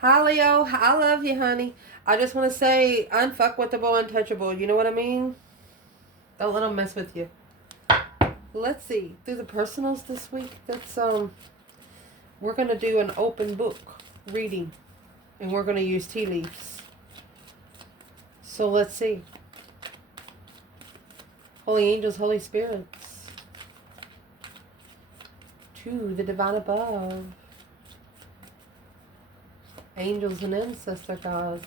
Hi, Leo. I love you, honey. I just want to say, unfuckwithable, untouchable. You know what I mean? Don't let them mess with you. Let's see. Through the personals this week, we're going to do an open book reading. And we're going to use tea leaves. So let's see. Holy angels, Holy spirits. To the divine above. Angels and ancestor gods.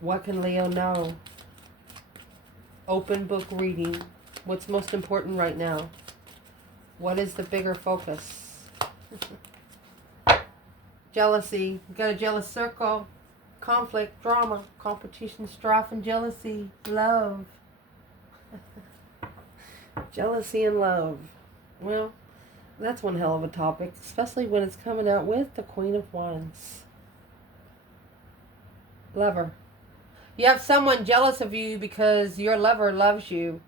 What can Leo know? Open book reading. What's most important right now? What is the bigger focus? Jealousy. You got a jealous circle. Conflict, drama, competition, strife, and jealousy. Love. Jealousy and love. Well, that's one hell of a topic, especially when it's coming out with the Queen of Wands. Lover. You have someone jealous of you because your lover loves you.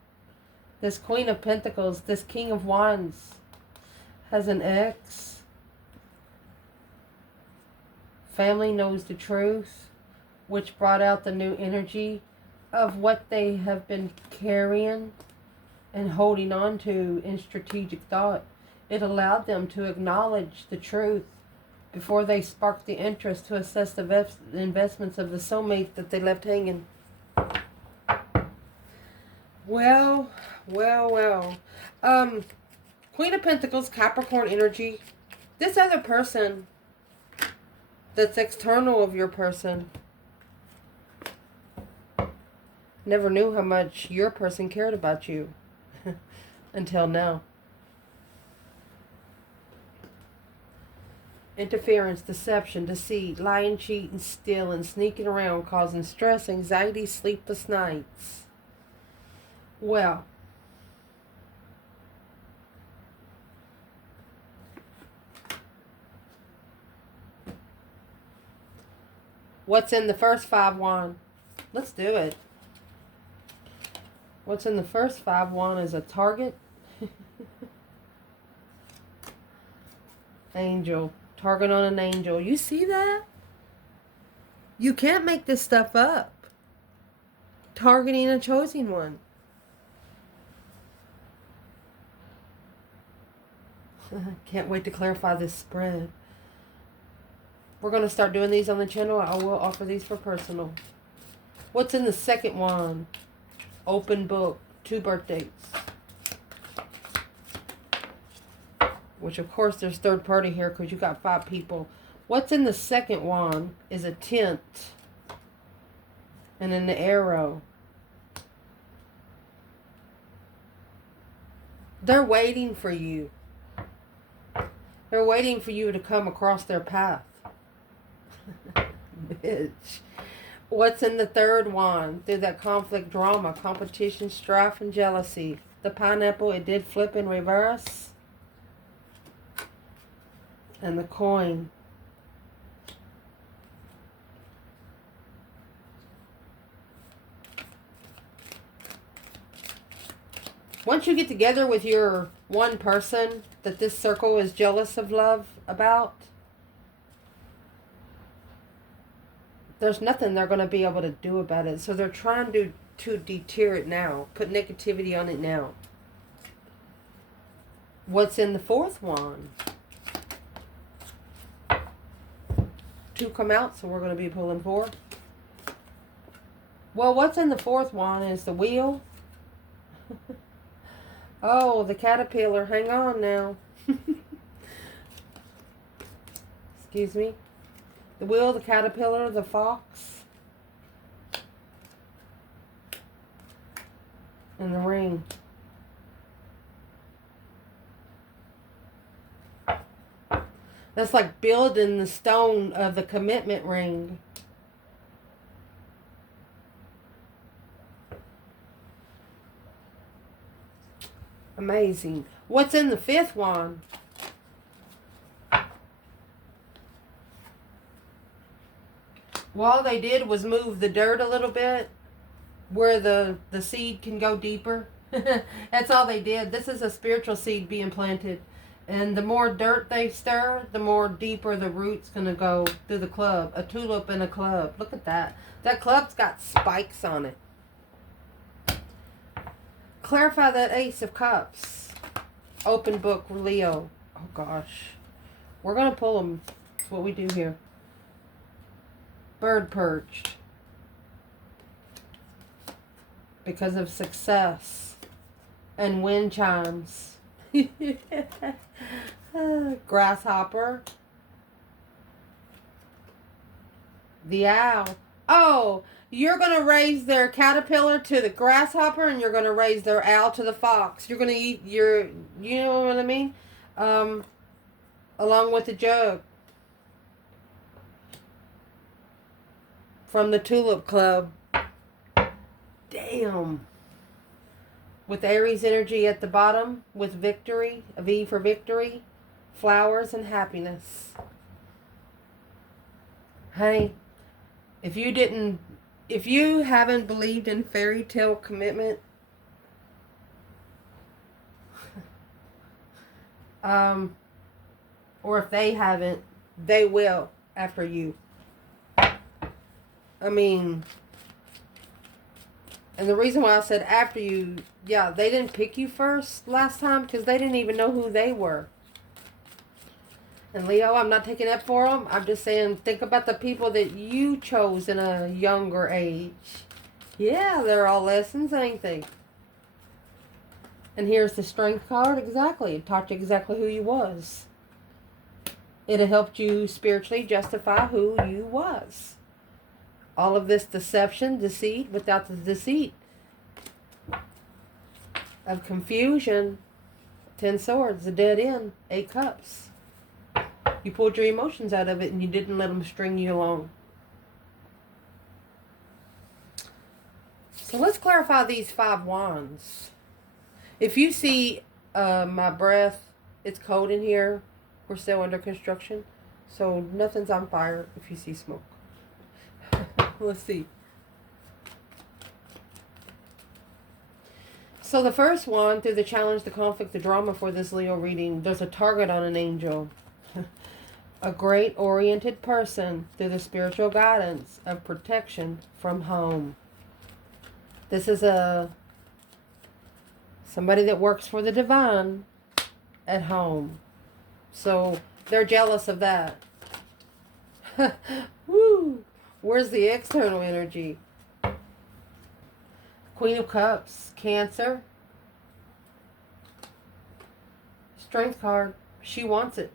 This Queen of Pentacles, this King of Wands has an ex. Family knows the truth, which brought out the new energy of what they have been carrying and holding on to in strategic thought. It allowed them to acknowledge the truth before they sparked the interest to assess the investments of the soulmate that they left hanging. Well. Queen of Pentacles, Capricorn energy. This other person that's external of your person never knew how much your person cared about you until now. Interference, deception, deceit, lying, cheating, stealing, sneaking around, causing stress, anxiety, sleepless nights. Well, what's in the first 5 wand? Let's do it. What's in the first 5 wand is a target. Angel. Target on an angel. You see that? You can't make this stuff up. Targeting a chosen one. Can't wait to clarify this spread. We're going to start doing these on the channel. I will offer these for personal. What's in the second wand? Open book. 2 birthdates. Which, of course, there's third party here because you got 5 people. What's in the second wand is a tent. And an arrow. They're waiting for you. They're waiting for you to come across their path. Bitch. What's in the third wand? Through that conflict, drama, competition, strife, and jealousy. The pineapple, it did flip in reverse. And the coin. Once you get together with your one person that this circle is jealous of love about, there's nothing they're going to be able to do about it. So they're trying to deter it now. Put negativity on it now. What's in the fourth wand? 2 come out, so we're going to be pulling 4. Well, what's in the fourth wand is the wheel. Oh, the caterpillar. Hang on now. Excuse me. The wheel, the caterpillar, the fox. And the ring. That's like building the stone of the commitment ring. Amazing. What's in the fifth wand? Well, all they did was move the dirt a little bit where the seed can go deeper. That's all they did. This is a spiritual seed being planted. And the more dirt they stir, the more deeper the root's going to go through the club. A tulip in a club. Look at that. That club's got spikes on it. Clarify that Ace of Cups. Open book, Leo. Oh, gosh. We're going to pull them. That's what we do here. Bird perched. Because of success. And wind chimes. Grasshopper. The owl. Oh, you're going to raise their caterpillar to the grasshopper, and you're going to raise their owl to the fox. You're going to eat your, you know what I mean? Along with the jug. From the Tulip Club. Damn. With Aries energy at the bottom, with victory, a V for victory, flowers and happiness. Honey, if you haven't believed in fairy tale commitment, or if they haven't, they will after you. I mean, and the reason why I said after you, yeah, they didn't pick you first last time because they didn't even know who they were. And Leo, I'm not taking up for them. I'm just saying, think about the people that you chose in a younger age. Yeah, they're all lessons, ain't they? And here's the Strength card. Exactly. It taught you exactly who you was. It helped you spiritually justify who you was. All of this deception, deceit, without the deceit of confusion. 10 swords, a dead end, 8 cups. You pulled your emotions out of it and you didn't let them string you along. So let's clarify these 5 wands. If you see my breath, it's cold in here. We're still under construction. So nothing's on fire if you see smoke. Let's see. So the first one, through the challenge, the conflict, the drama for this Leo reading, there's a target on an angel. A great oriented person through the spiritual guidance of protection from home. This is somebody that works for the divine at home. So they're jealous of that. Woo! Where's the external energy? Queen of Cups, Cancer. Strength card. She wants it.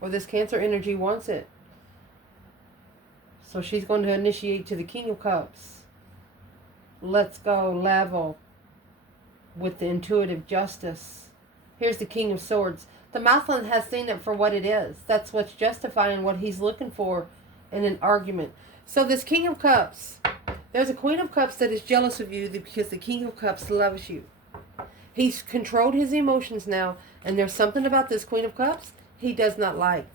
Or this Cancer energy wants it. So she's going to initiate to the King of Cups. Let's go level with the intuitive justice. Here's the King of Swords. The Mathlan has seen it for what it is. That's what's justifying what he's looking for in an argument. So this King of Cups, there's a Queen of Cups that is jealous of you because the King of Cups loves you. He's controlled his emotions now, and there's something about this Queen of Cups he does not like.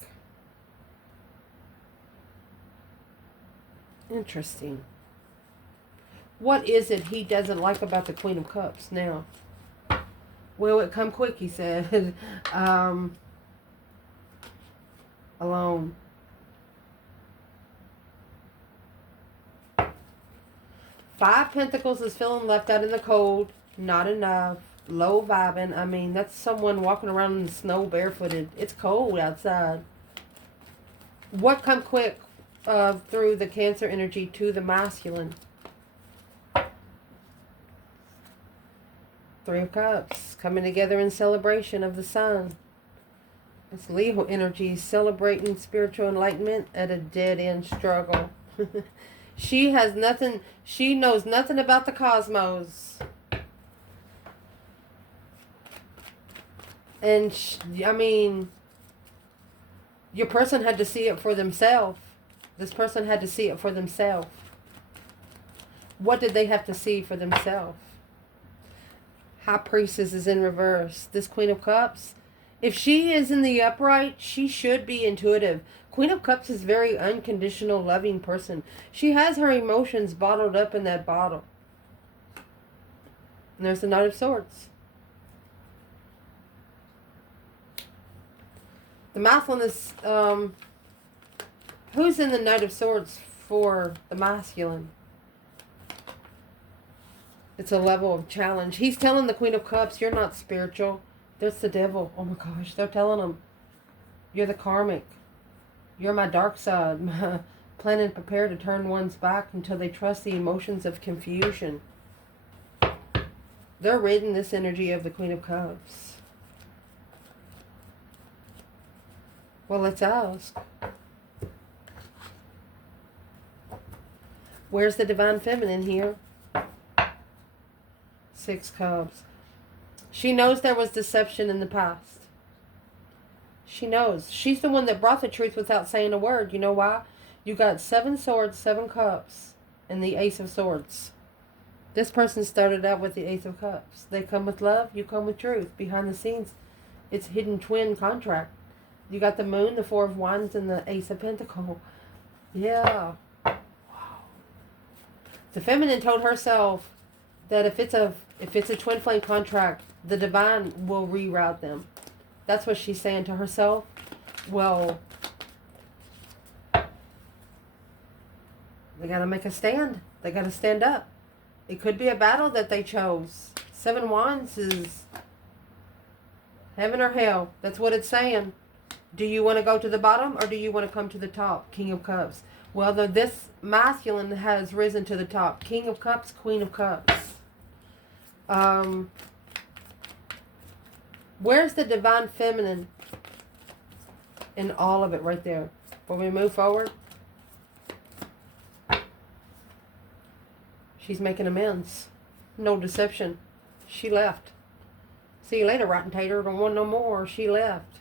Interesting. What is it he doesn't like about the Queen of Cups now? Will it come quick, he said. Alone. Five Pentacles is feeling left out in the cold. Not enough. Low vibing. I mean, that's someone walking around in the snow barefooted. It's cold outside. What come quick through the Cancer energy to the masculine? 3 of Cups. Coming together in celebration of the sun. It's Leo energy. Celebrating spiritual enlightenment at a dead-end struggle. She has nothing. She knows nothing about the cosmos. And, I mean, your person had to see it for themselves. This person had to see it for themselves. What did they have to see for themselves? High Priestess is in reverse. This Queen of Cups, if she is in the upright, she should be intuitive. Queen of Cups is a very unconditional, loving person. She has her emotions bottled up in that bottle. And there's the Knight of Swords. The masculine is, who's in the Knight of Swords for the masculine? It's a level of challenge. He's telling the Queen of Cups, you're not spiritual. That's the devil. Oh my gosh. They're telling him, you're the karmic. You're my dark side. Plan and prepare to turn one's back until they trust the emotions of confusion. They're reading this energy of the Queen of Cups. Well, let's ask. Where's the divine feminine here? 6 Cups. She knows there was deception in the past. She knows. She's the one that brought the truth without saying a word. You know why? You got 7 swords, 7 cups, and the Ace of Swords. This person started out with the Ace of Cups. They come with love, you come with truth. Behind the scenes, it's hidden twin contract. You got the Moon, the 4 of Wands, and the Ace of Pentacles. Yeah. Wow. The feminine told herself that if it's a twin flame contract, the divine will reroute them. That's what she's saying to herself. Well, they got to make a stand. They got to stand up. It could be a battle that they chose. 7 Wands is heaven or hell. That's what it's saying. Do you want to go to the bottom or do you want to come to the top? King of Cups. Well, this masculine has risen to the top. King of Cups, Queen of Cups. Where's the divine feminine in all of it right there? When we move forward, she's making amends. No deception. She left. See you later, rotten tater. Don't want no more. She left.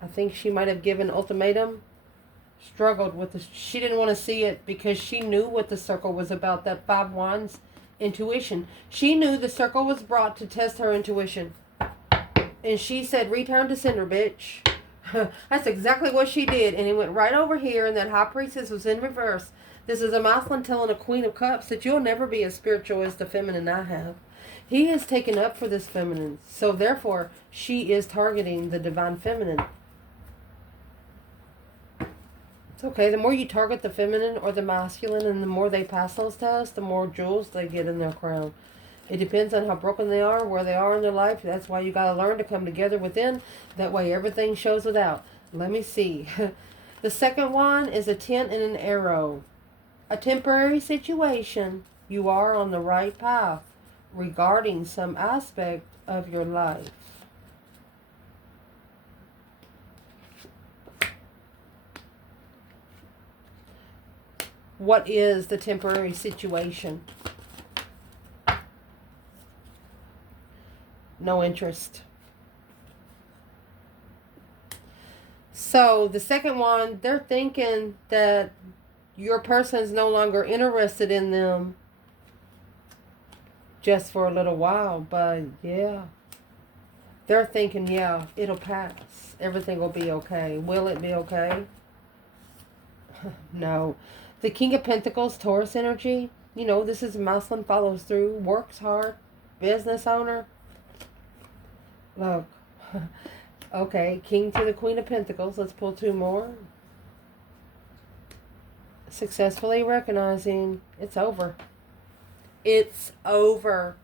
I think she might have given ultimatum. Struggled with this. She didn't want to see it because she knew what the circle was about. That 5 Wands intuition. She knew the circle was brought to test her intuition. And she said, return to sender, bitch. That's exactly what she did. And it went right over here, and that High Priestess was in reverse. This is a masculine telling a Queen of Cups that you'll never be as spiritual as the feminine I have. He has taken up for this feminine. So therefore, she is targeting the divine feminine. It's okay. The more you target the feminine or the masculine, and the more they pass those tests, the more jewels they get in their crown. It depends on how broken they are, where they are in their life. That's why you got to learn to come together within. That way everything shows without. Let me see. The second one is a 10 and an arrow. A temporary situation. You are on the right path regarding some aspect of your life. What is the temporary situation? No interest. So the second one, they're thinking that your person's no longer interested in them just for a little while. But yeah, they're thinking, yeah, it'll pass. Everything will be okay. Will it be okay? No. The King of Pentacles, Taurus energy. You know, this is masculine, follows through, works hard, business owner. Look. Okay, King to the Queen of Pentacles. Let's pull 2 more. Successfully recognizing it's over. It's over.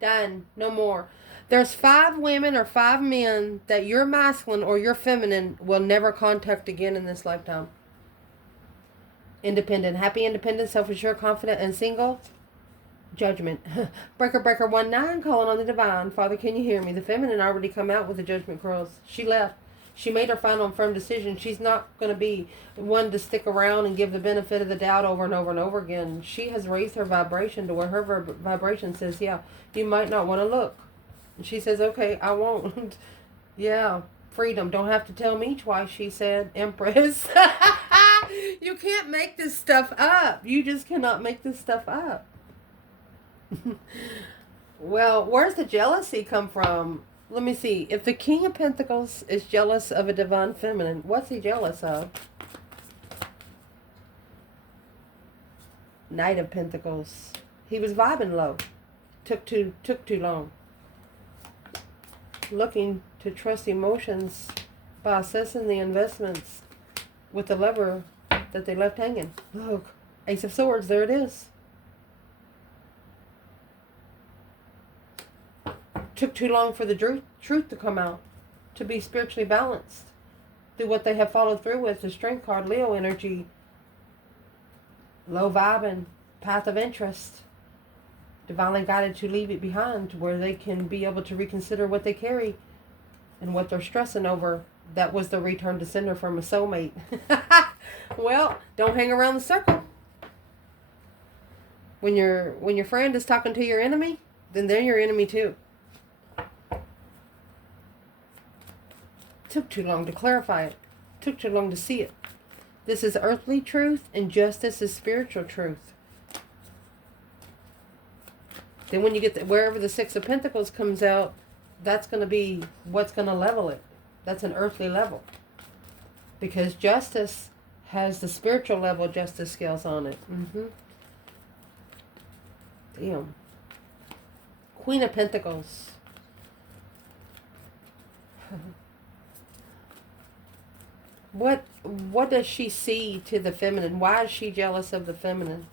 Done. No more. There's 5 women or 5 men that your masculine or your feminine will never contact again in this lifetime. Independent. Happy, independent, self-assured, confident, and single. Judgment. Breaker 19, calling on the divine. Father, can you hear me? The feminine already come out with the judgment curls. She left. She made her final and firm decision. She's not going to be one to stick around and give the benefit of the doubt over and over and over again. She has raised her vibration to where her vibration says, yeah, you might not want to look. And she says, okay, I won't. Yeah, freedom. Don't have to tell me twice, she said. Empress. You can't make this stuff up. You just cannot make this stuff up. Well, where's the jealousy come from? Let me see. If the King of Pentacles is jealous of a divine feminine, what's he jealous of? Knight of Pentacles. He was vibing low. Took too long. Looking to trust emotions by assessing the investments with the lever that they left hanging. Look, Ace of Swords, there it is. Took too long for the truth to come out, to be spiritually balanced through what they have followed through with. The Strength card, Leo energy, low vibing, path of interest, divinely guided to leave it behind, where they can be able to reconsider what they carry and what they're stressing over. That was the return to sender from a soulmate. Well, don't hang around the circle. When your friend is talking to your enemy, then they're your enemy too. Took too long to clarify it. Took too long to see it. This is earthly truth, and justice is spiritual truth. Then when you get wherever the Six of Pentacles comes out, that's going to be what's going to level it. That's an earthly level. Because justice has the spiritual level justice scales on it. Damn. Queen of Pentacles. What does she see to the feminine? Why is she jealous of the feminine?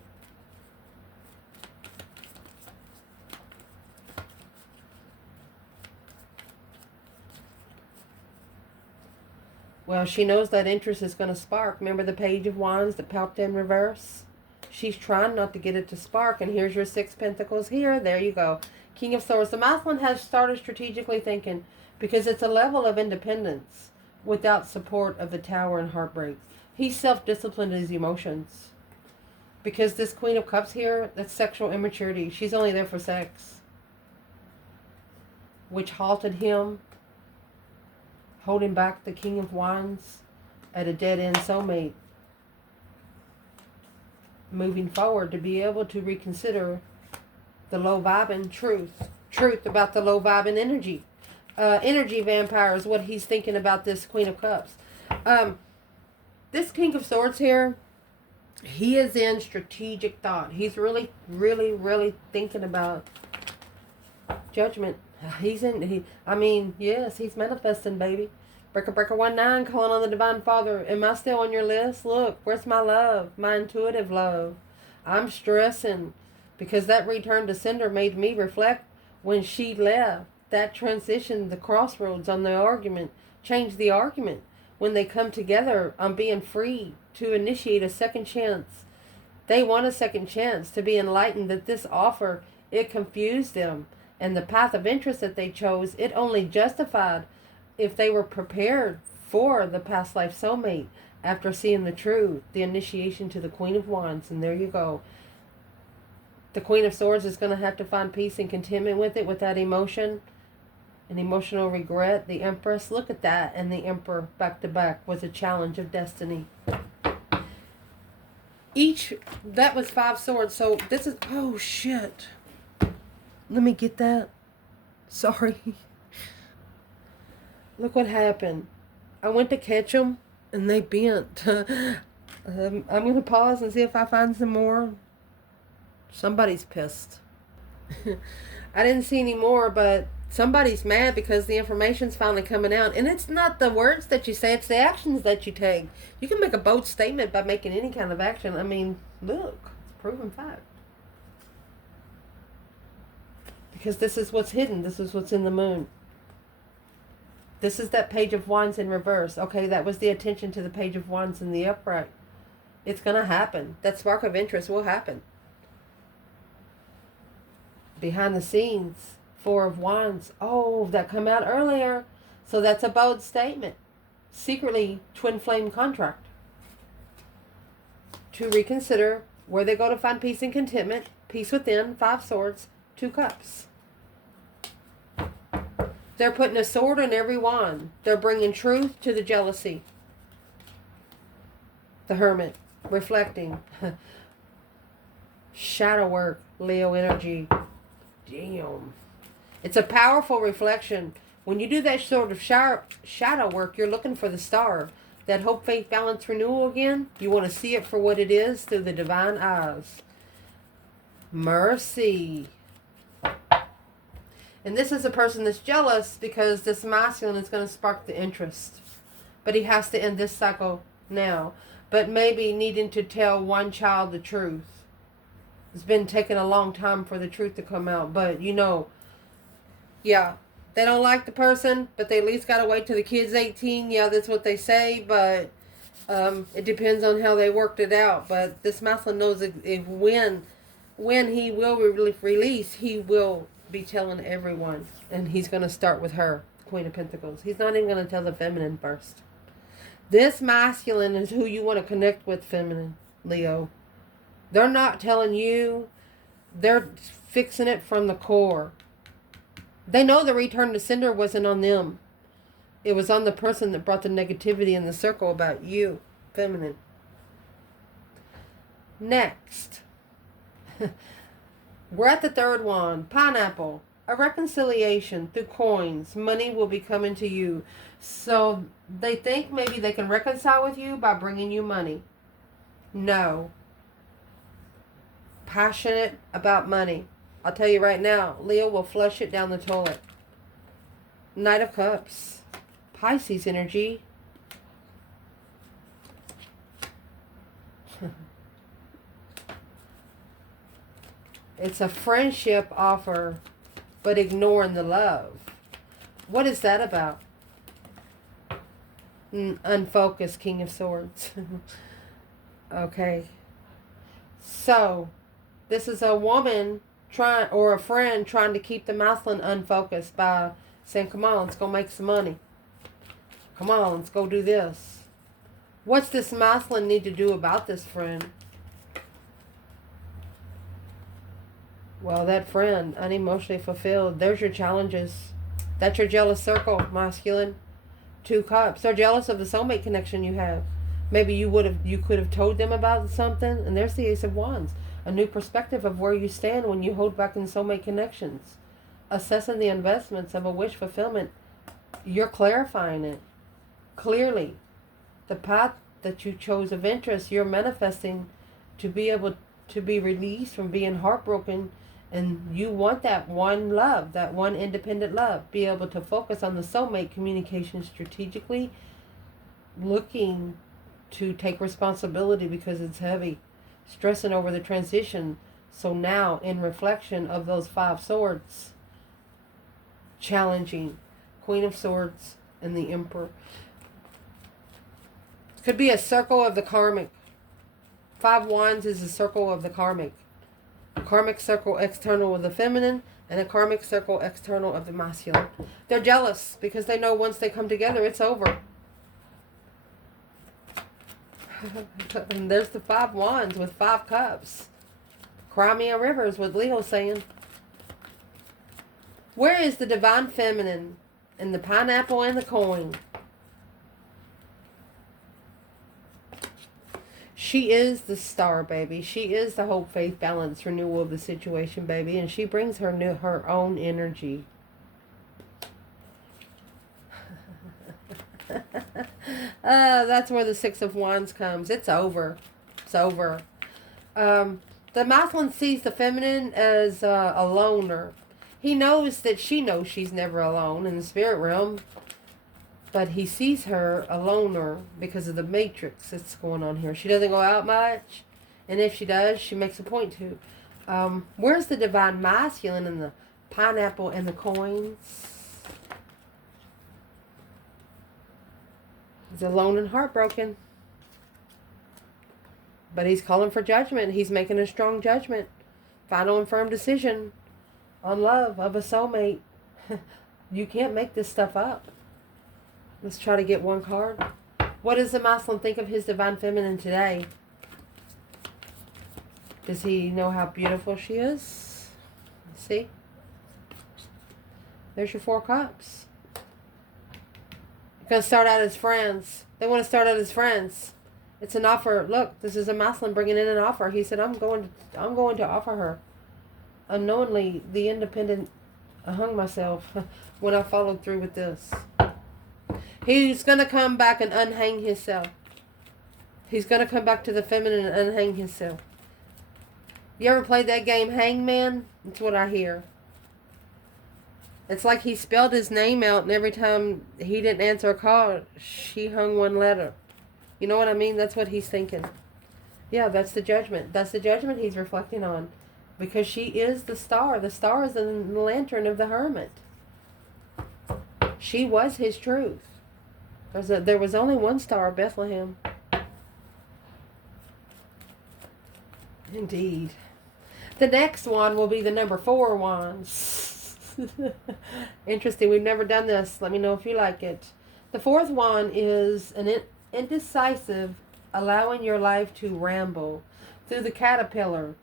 Well, she knows that interest is going to spark. Remember the Page of Wands that popped in reverse? She's trying not to get it to spark. And here's your Six Pentacles here. There you go. King of Swords. The masculine has started strategically thinking, because it's a level of independence without support of the Tower and heartbreak. He's self-disciplined in his emotions. Because this Queen of Cups here, that's sexual immaturity. She's only there for sex. Which halted him, holding back the King of Wands at a dead-end soulmate. Moving forward to be able to reconsider the low vibing truth about the low vibing energy. Energy vampire is what he's thinking about this Queen of Cups. This King of Swords here, he is in strategic thought. He's really, really, really thinking about judgment. Yes, he's manifesting, baby. Breaker 19, calling on the Divine Father. Am I still on your list? Look, where's my love? My intuitive love. I'm stressing because that return to sender made me reflect when she left. That transition, the crossroads on the argument, changed the argument. When they come together on being free to initiate a second chance. They want a second chance to be enlightened that this offer, it confused them. And the path of interest that they chose, it only justified if they were prepared for the past life soulmate after seeing the truth, the initiation to the Queen of Wands. And there you go. The Queen of Swords is going to have to find peace and contentment with it, with that emotion and emotional regret. The Empress, look at that. And the Emperor back to back was a challenge of destiny. That was 5 swords. So this is, oh shit. Let me get that. Sorry. Look what happened. I went to catch them and they bent. I'm going to pause and see if I find some more. Somebody's pissed. I didn't see any more, but somebody's mad because the information's finally coming out. And it's not the words that you say, it's the actions that you take. You can make a bold statement by making any kind of action. I mean, look, it's proven fact. Because this is what's hidden. This is what's in the moon. This is that Page of Wands in reverse. Okay, that was the attention to the Page of Wands in the upright. It's going to happen. That spark of interest will happen. Behind the scenes, 4 of Wands. Oh, that come out earlier. So that's a bold statement. Secretly, twin flame contract. To reconsider where they go to find peace and contentment. Peace within, 5 swords, 2 cups. They're putting a sword in every wand. They're bringing truth to the jealousy. The Hermit, reflecting. Shadow work, Leo energy. Damn. It's a powerful reflection. When you do that sort of shadow work, you're looking for the star. That hope, faith, balance, renewal again. You want to see it for what it is through the divine eyes. Mercy. And this is a person that's jealous because this masculine is going to spark the interest. But he has to end this cycle now. But maybe needing to tell one child the truth. It's been taking a long time for the truth to come out. But, you know, yeah, they don't like the person, but they at least got to wait till the kid's 18. Yeah, that's what they say. But it depends on how they worked it out. But this masculine knows if when he will release, he will be telling everyone. And he's going to start with her, Queen of Pentacles. He's not even going to tell the feminine first. This masculine is who you want to connect with, feminine, Leo. They're not telling you. They're fixing it from the core. They know the return to sender wasn't on them. It was on the person that brought the negativity in the circle about you, feminine. Next. We're at the third one. Pineapple. A reconciliation through coins. Money will be coming to you. So they think maybe they can reconcile with you by bringing you money. No. Passionate about money. I'll tell you right now, Leo will flush it down the toilet. Knight of Cups. Pisces energy. It's a friendship offer, but ignoring the love. What is that about? Unfocused, King of Swords. Okay. So, this is a woman trying, or a friend trying to keep the masculine unfocused by saying, come on, let's go make some money. Come on, let's go do this. What's this masculine need to do about this friend? Well, that friend, unemotionally fulfilled. There's your challenges. That's your jealous circle, masculine. 2 cups. They're jealous of the soulmate connection you have. Maybe you could have told them about something. And there's the Ace of Wands. A new perspective of where you stand when you hold back in soulmate connections. Assessing the investments of a wish fulfillment. You're clarifying it. Clearly. The path that you chose of interest, you're manifesting to be able to be released from being heartbroken. And you want that one love, that one independent love. Be able to focus on the soulmate communication strategically. Looking to take responsibility because it's heavy. Stressing over the transition. So now, in reflection of those 5 swords, challenging. Queen of Swords and the Emperor. Could be a circle of the karmic. 5 wands is a circle of the karmic. A karmic circle external of the feminine and a karmic circle external of the masculine. They're jealous because they know once they come together, it's over. And there's the 5 wands with 5 cups. Cry me a river is what Leo's saying. Where is the divine feminine in the pineapple and the coin? She is the star, baby. She is the hope, faith, balance, renewal of the situation, baby. And she brings her own energy. That's where the 6 of Wands comes. It's over. It's over. The masculine sees the feminine as a loner. He knows that she knows she's never alone in the spirit realm. But he sees her a loner because of the matrix that's going on here. She doesn't go out much. And if she does, she makes a point to. Where's the divine masculine in the pineapple and the coins? He's alone and heartbroken. But he's calling for judgment. He's making a strong judgment. Final and firm decision on love of a soulmate. You can't make this stuff up. Let's try to get one card. What does the masculine think of his divine feminine today? Does he know how beautiful she is? See? There's your 4 cups. You're going to start out as friends. They want to start out as friends. It's an offer. Look, this is a masculine bringing in an offer. He said, I'm going to offer her. Unknowingly, the independent, I hung myself when I followed through with this. He's going to come back and unhang himself. He's going to come back to the feminine and unhang himself. You ever played that game, Hangman? That's what I hear. It's like he spelled his name out, and every time he didn't answer a call, she hung one letter. You know what I mean? That's what he's thinking. Yeah, that's the judgment. That's the judgment he's reflecting on. Because she is the star. The star is the lantern of the hermit. She was his truth. There was only one star, Bethlehem. Indeed. The next one will be the number 4 wands. Interesting. We've never done this. Let me know if you like it. The 4th wand is an indecisive, allowing your life to ramble through the caterpillar.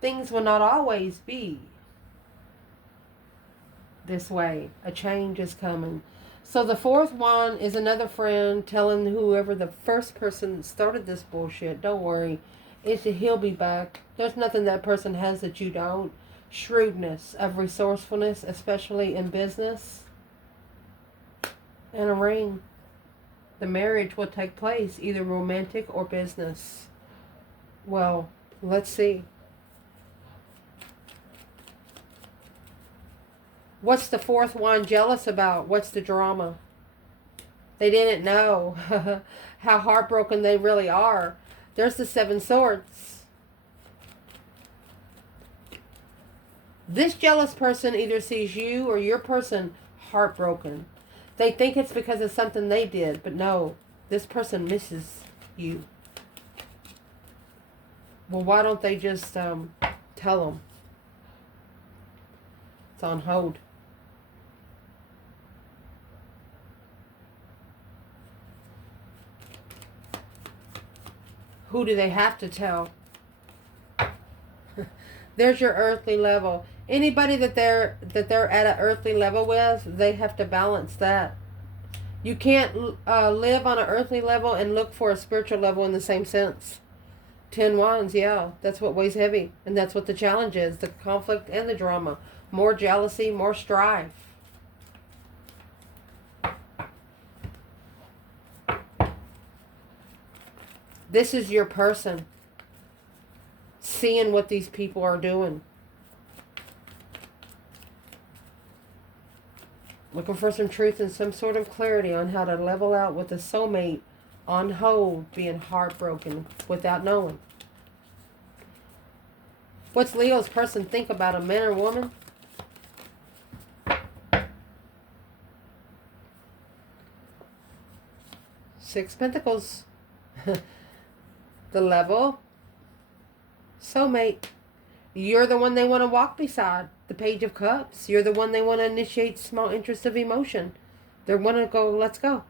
Things will not always be this way. A change is coming. So the 4th wand is another friend telling whoever the first person that started this bullshit, don't worry, he'll be back. There's nothing that person has that you don't. Shrewdness of resourcefulness, especially in business. And a ring. The marriage will take place, either romantic or business. Well, let's see. What's the 4th wand jealous about? What's the drama? They didn't know how heartbroken they really are. There's the 7 swords. This jealous person either sees you or your person heartbroken. They think it's because of something they did, but no, this person misses you. Well, why don't they just tell them? It's on hold. Who do they have to tell? There's your earthly level. Anybody that they're at an earthly level with, they have to balance that. You can't live on an earthly level and look for a spiritual level in the same sense. 10 wands, yeah, that's what weighs heavy. And that's what the challenge is, the conflict and the drama. More jealousy, more strife. This is your person. Seeing what these people are doing. Looking for some truth and some sort of clarity on how to level out with a soulmate on hold, being heartbroken without knowing. What's Leo's person think about a man or woman? Six Pentacles. The level. Soulmate. You're the one they want to walk beside. The Page of Cups. You're the one they want to initiate small interest of emotion. They want to go, let's go.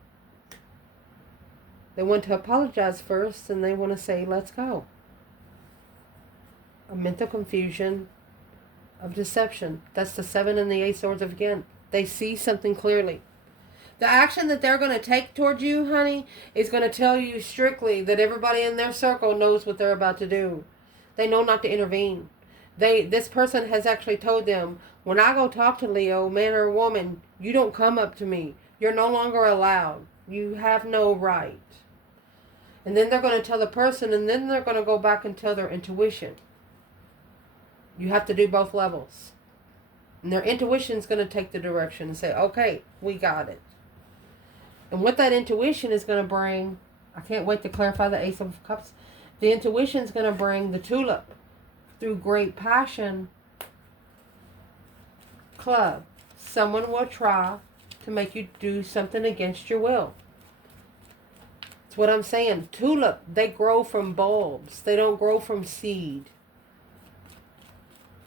They want to apologize first, and they want to say, let's go. A mental confusion of deception. That's the 7 and the 8 swords of again. They see something clearly. The action that they're going to take towards you, honey, is going to tell you strictly that everybody in their circle knows what they're about to do. They know not to intervene. This person has actually told them, when I go talk to Leo, man or woman, you don't come up to me. You're no longer allowed. You have no right. And then they're going to tell the person, and then they're going to go back and tell their intuition. You have to do both levels. And their intuition is going to take the direction and say, okay, we got it. And what that intuition is going to bring, I can't wait to clarify the Ace of Cups. The intuition is going to bring the tulip through great passion. Club. Someone will try to make you do something against your will. That's what I'm saying. Tulip, they grow from bulbs. They don't grow from seed.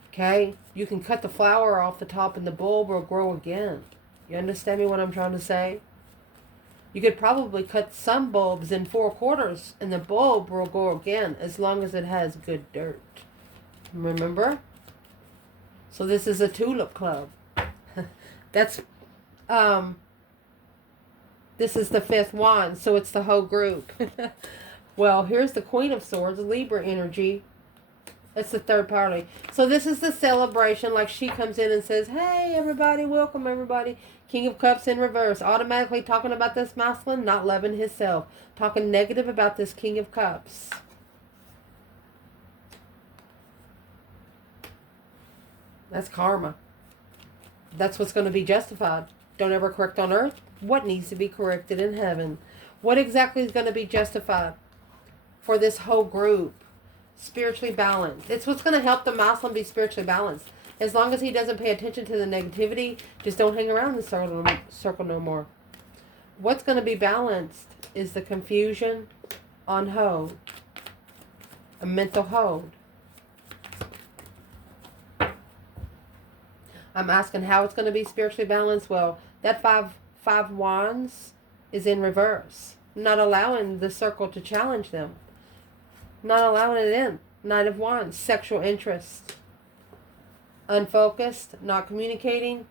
Okay? You can cut the flower off the top and the bulb will grow again. You understand me what I'm trying to say? You could probably cut some bulbs in 4 quarters and the bulb will grow again as long as it has good dirt. Remember? So this is a tulip club. That's, this is the 5th wand, so it's the whole group. Well, here's the Queen of Swords, Libra energy. That's the 3rd party. So this is the celebration, like she comes in and says, hey, everybody, welcome, everybody. King of Cups in reverse. Automatically talking about this masculine, not loving himself. Talking negative about this King of Cups. That's karma. That's what's going to be justified. Don't ever correct on earth what needs to be corrected in heaven. What exactly is going to be justified for this whole group? Spiritually balanced. It's what's going to help the Muslim be spiritually balanced. As long as he doesn't pay attention to the negativity, just don't hang around the circle no more. What's going to be balanced is the confusion on hold. A mental hold. I'm asking how it's going to be spiritually balanced. Well, that five wands is in reverse. Not allowing the circle to challenge them. Not allowing it in. Knight of Wands. Sexual interest. Unfocused. Not communicating.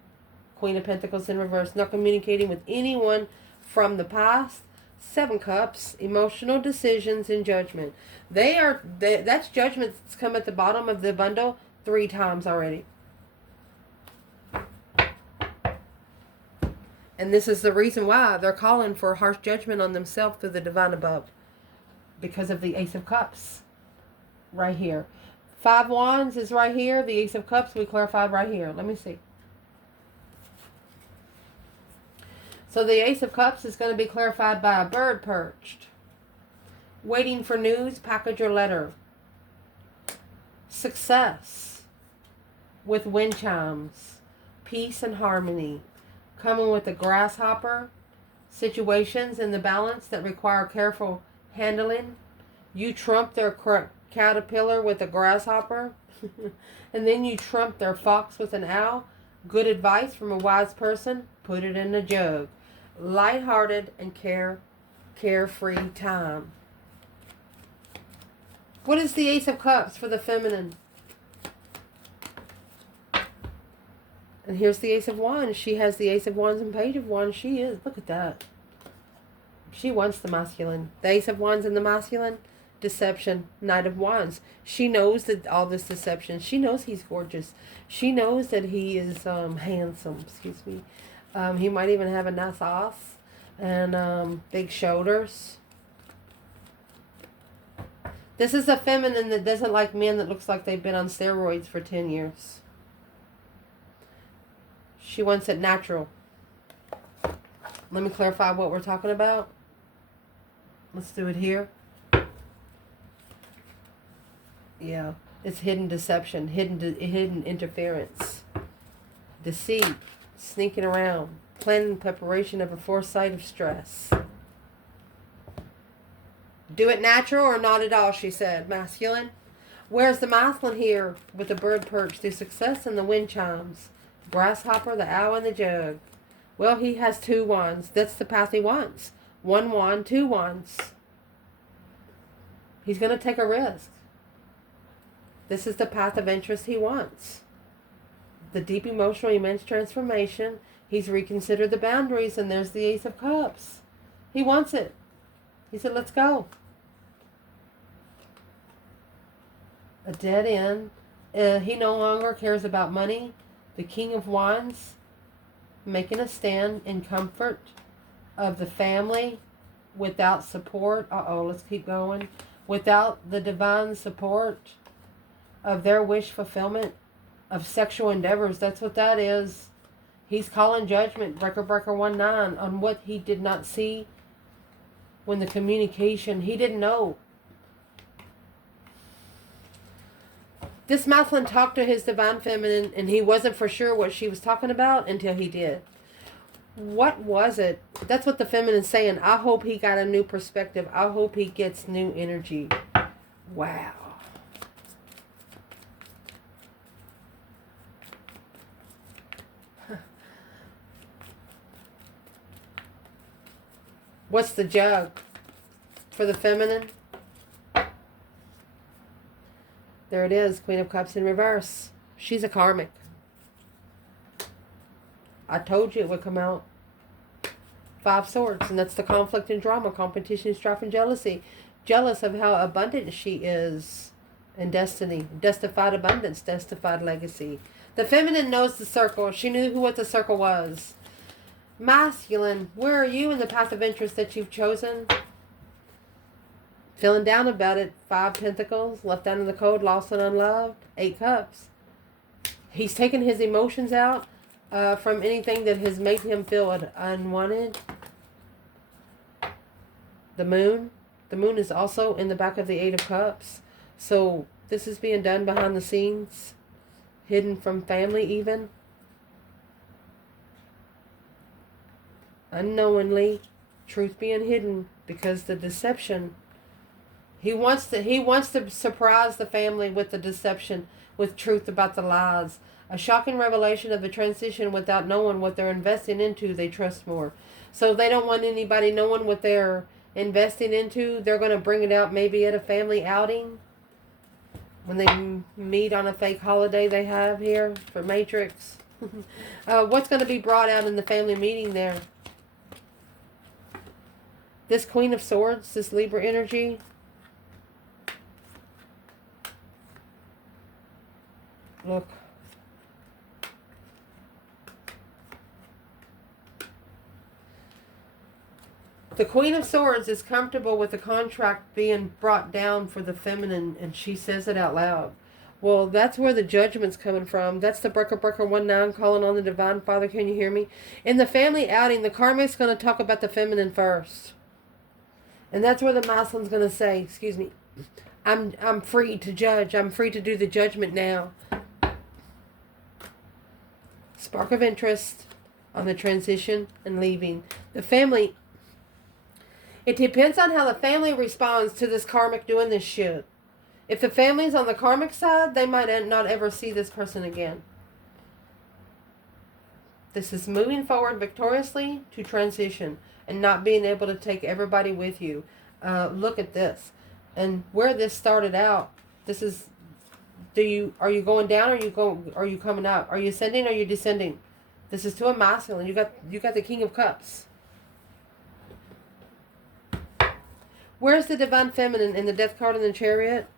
Queen of Pentacles in reverse. Not communicating with anyone from the past. Seven Cups. Emotional decisions and judgment. That's judgment that's come at the bottom of the bundle 3 times already. And this is the reason why they're calling for harsh judgment on themselves through the divine above. Because of the Ace of Cups. Right here. 5 Wands is right here. The Ace of Cups we clarified right here. Let me see. So the Ace of Cups is going to be clarified by a bird perched. Waiting for news, package or letter. Success. With wind chimes. Peace and harmony. Coming with a grasshopper, situations in the balance that require careful handling. You trump their caterpillar with a grasshopper, and then you trump their fox with an owl. Good advice from a wise person, put it in a jug. Lighthearted and carefree time. What is the Ace of Cups for the feminine? And here's the Ace of Wands. She has the Ace of Wands and Page of Wands. She is. Look at that. She wants the masculine. The Ace of Wands and the masculine. Deception. Knight of Wands. She knows that all this deception. She knows he's gorgeous. She knows that he is handsome. Excuse me. He might even have a nice ass. And big shoulders. This is a feminine that doesn't like men that looks like they've been on steroids for 10 years. She wants it natural. Let me clarify what we're talking about. Let's do it here. Yeah, it's hidden deception, hidden interference, deceit, sneaking around, planning preparation of a foresight of stress. Do it natural or not at all, she said. Masculine. Where's the masculine here with the bird perched through success and the wind chimes? Grasshopper, the owl, and the jug. Well, he has 2 wands. That's the path he wants. 1 wand, 2 wands. He's going to take a risk. This is the path of interest he wants. The deep emotional immense transformation. He's reconsidered the boundaries, and there's the Ace of Cups. He wants it. He said, let's go. A dead end. He no longer cares about money. The King of Wands, making a stand in comfort of the family without support. Let's keep going. Without the divine support of their wish fulfillment of sexual endeavors. That's what that is. He's calling judgment, Breaker 19, on what he did not see when the communication, he didn't know. This masculine talked to his divine feminine, and he wasn't for sure what she was talking about until he did. What was it? That's what the feminine's saying. I hope he got a new perspective. I hope he gets new energy. Wow. What's the jug for the feminine? There it is, Queen of Cups in reverse. She's a karmic. I told you it would come out. 5 swords, and that's the conflict and drama, competition, strife, and jealousy. Jealous of how abundant she is in destiny. Justified abundance, justified legacy. The feminine knows the circle. She knew what the circle was. Masculine, where are you in the path of interest that you've chosen? Feeling down about it. 5 pentacles, left out in the cold, lost and unloved. 8 cups. He's taking his emotions out from anything that has made him feel unwanted. The moon. The moon is also in the back of the Eight of Cups. So this is being done behind the scenes, hidden from family even. Unknowingly, truth being hidden because the deception. He wants to surprise the family with the deception, with truth about the lies. A shocking revelation of the transition without knowing what they're investing into, they trust more. So they don't want anybody knowing what they're investing into. They're going to bring it out maybe at a family outing. When they meet on a fake holiday they have here for Matrix. What's going to be brought out in the family meeting there? This Queen of Swords, this Libra energy. Look. The Queen of Swords is comfortable with the contract being brought down for the feminine, and she says it out loud. Well, that's where the judgment's coming from. That's the Breaker 19 calling on the Divine Father. Can you hear me? In the family outing, the karmic's going to talk about the feminine first. And that's where the masculine's going to say, excuse me, I'm free to judge. I'm free to do the judgment now. Spark of interest on the transition and leaving. The family, it depends on how the family responds to this karmic doing this shit. If the family's on the karmic side, they might not ever see this person again. This is moving forward victoriously to transition and not being able to take everybody with you. Look at this. And where this started out, this is, are you going down or are you coming up? Are you ascending or are you descending? This is to a masculine. You got the King of Cups. Where's the Divine Feminine in the Death card in the Chariot?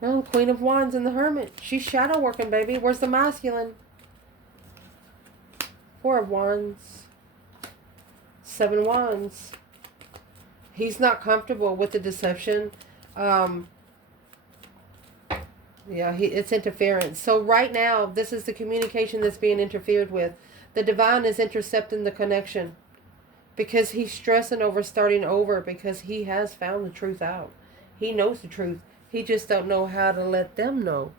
Well, Queen of Wands and the Hermit. She's shadow working, baby. Where's the masculine? Four of Wands. 7 Wands. He's not comfortable with the deception. It's interference. So right now, this is the communication that's being interfered with. The Divine is intercepting the connection because he's stressing over starting over because he has found the truth out. He knows the truth. He just don't know how to let them know.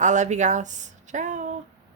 I love you guys. Ciao.